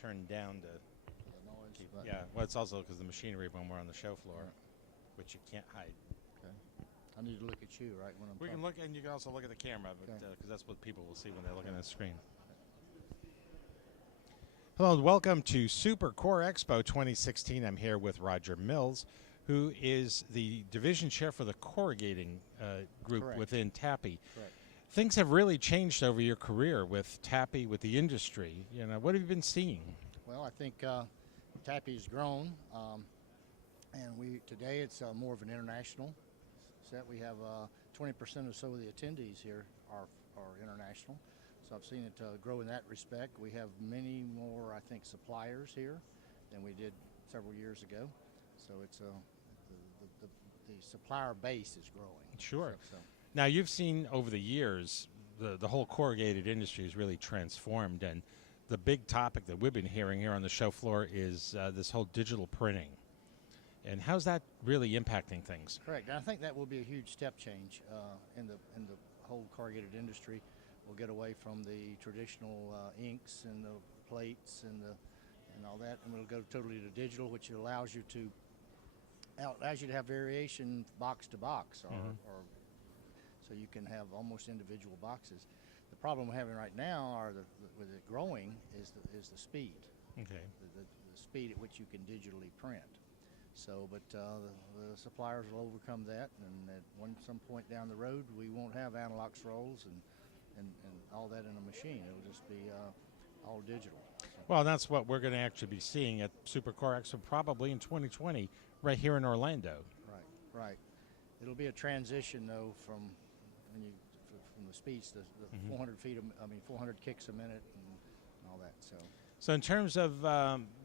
turn down to the noise. keep. But Yeah, well, it's also because the machinery when we're on the show floor, Right. which you can't hide. Okay. I need to look at you, right, when I'm We can talking. look, and you can also look at the camera, but Okay. because that's what people will see when they're looking at the screen. Hello, and welcome to Super Core Expo 2016. I'm here with Roger Mills, who is the division chair for the corrugating group Correct. within TAPPI. Correct. Things have really changed over your career with TAPPI, with the industry. You know, what have you been seeing? Well, I think TAPPI has grown, and today it's more of an international set. We have 20% or so of the attendees here are international. So I've seen it grow in that respect. We have many more, I think, suppliers here than we did several years ago. So it's the supplier base is growing. Sure. So, Now, you've seen over the years the whole corrugated industry has really transformed, and the big topic that we've been hearing here on the show floor is this whole digital printing. And how's that really impacting things? correct. And I think that will be a huge step change in the whole corrugated industry. We'll get away from the traditional inks and the plates and all that, and we'll go totally to digital, which allows you to have variation box to box, or so you can have almost individual boxes. The problem we're having right now with it growing is the speed. Okay. The speed at which you can digitally print. So, but the suppliers will overcome that, and at some point down the road, we won't have analog scrolls and all that in a machine. It'll just be all digital. So. Well, that's what we're going to actually be seeing at Super Core Expo probably in 2020 right here in Orlando. Right. It'll be a transition, though, from the speeds, the 400 kicks a minute and all that. So in terms of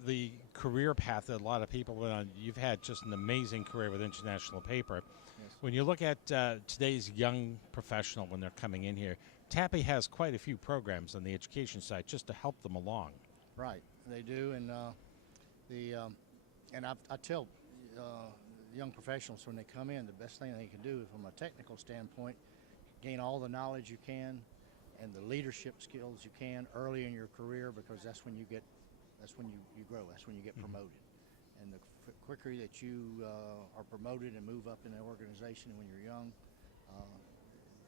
the career path that a lot of people went on, you've had just an amazing career with International Paper. Yes. When you look at today's young professional when they're coming in here, TAPPI has quite a few programs on the education side just to help them along. Right, they do, and I tell young professionals when they come in, the best thing they can do from a technical standpoint, gain all the knowledge you can and the leadership skills you can early in your career, because that's when you grow, that's when you get promoted. And the quicker that you are promoted and move up in the organization when you're young,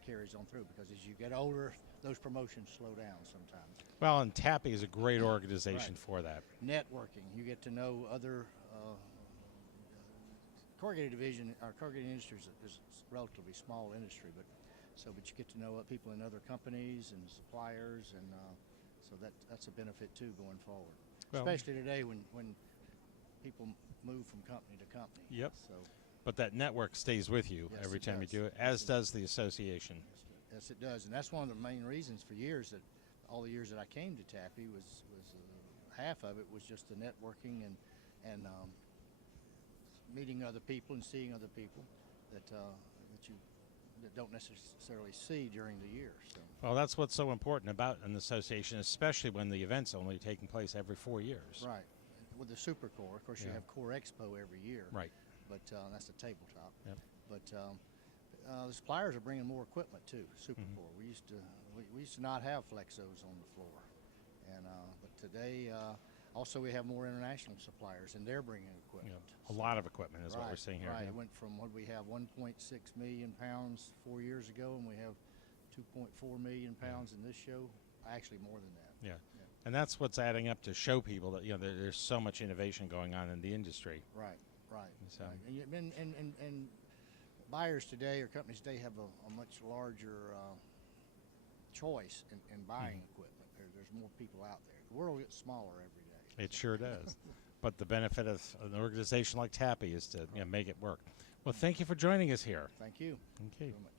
carries on through, because as you get older, those promotions slow down sometimes. Well, and TAPPI is a great organization for that. Networking, you get to know other corrugated division. Our corrugated industry is a relatively small industry, but you get to know people in other companies and suppliers, and so that's a benefit too going forward. Well, especially today when people move from company to company. Yep. So, but that network stays with you every time you do it, as does the association. Yes, it does, and that's one of the main reasons for years that all the years that I came to TAPPI was half of it was just the networking and meeting other people and seeing other people that you don't necessarily see during the year. So. Well, that's what's so important about an association, especially when the event's only taking place every 4 years. Right. With the Super Core, of course, you have Core Expo every year. Right. But that's the tabletop. Yep. But the suppliers are bringing more equipment too. Super Core. We used to not have flexos on the floor, and but today also we have more international suppliers, and they're bringing equipment. A lot of equipment is what we're seeing here. Right. It went from what we have 1.6 million pounds 4 years ago, and we have 2.4 million pounds in this show. Actually, more than that. Yeah. And that's what's adding up to show people that there's so much innovation going on in the industry. Right. So. Right. And buyers today, or companies today, have a much larger choice in buying equipment. There's more people out there. The world gets smaller every day. It sure does. But the benefit of an organization like TAPPI is to make it work. Well, thank you for joining us here. Thank you. Okay. Very much.